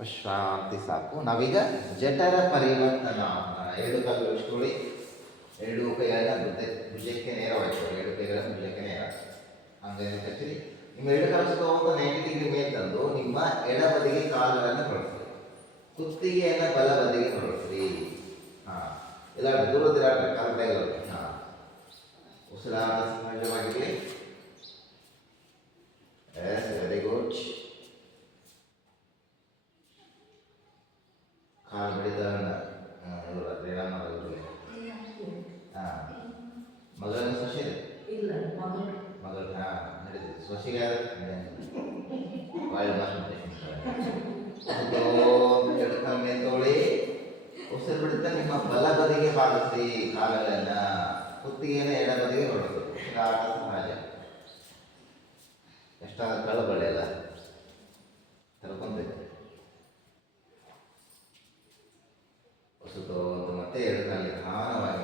ವಿಶ್ರಾಂತಿ ಸಾಕು. ನಾವೀಗ ಜಠರ ಪರಿವರ್ತನ, ಎರಡು ಕಾಲು ಇಟ್ಕೊಳ್ಳಿ ಎರಡು ಕೈಗಳನ್ನು ಭುಜ ಭುಜಕ್ಕೆ ನೇರವಾಗಿ ಎರಡು ಕೈಗಳನ್ನು ಭುಜಕ್ಕೆ ನೇರ. ಹಂಗೇನು ಕಚ್ಚಿರಿ. ನಿಮ್ಮ ಎರಡು ತಗೊಂಡು ನೈಂಟಿ ಡಿಗ್ರಿ ಮೇಲೆ ತಂದು ನಿಮ್ಮ ಎಡಬದಿಗೆ ಕಾಲುಗಳನ್ನು ಹೊರಡಿಸ್ರಿ ಕುತ್ತಿಗೆಯನ್ನು ಬಲ ಬದಿಗೆ ಹೊರಡಿಸ್ರಿ ಹಾಂ. ಇಲ್ಲ ದೂರದಿರ ಕಾಲು ಹಾಂ. ಉಸಿರಾಟ ಸಹಜವಾಗಿರಲಿ ಕಾಲು ಬಡಿದವನ್ನ ಇವರ ಶ್ರೀರಾಮ ಇವರು ಹಾಂ. ಮಗನ ಸೊಸೆ ಇಲ್ಲ ಮಗಳು. ಹಾ ನಡೀತದೆ. ಸೊಸೆಗೆ ತೋಳಿ. ಉಸಿರು ಬಿಡುತ್ತಾ ನಿಮ್ಮ ಬಲ ಬದಿಗೆ ಬಾಗಿಸಿ ಕಾಲುಗಳನ್ನ. ಕುತ್ತಿಗೆನ ಎಡ ಬದಿಗೆ ಹೊಡೆದು ಉಸಿರಾಟ ಸಹಜ ಎಷ್ಟಾದ ಕಳಬಳ್ಳಿ ಅಲ್ಲ Ah, Para lá.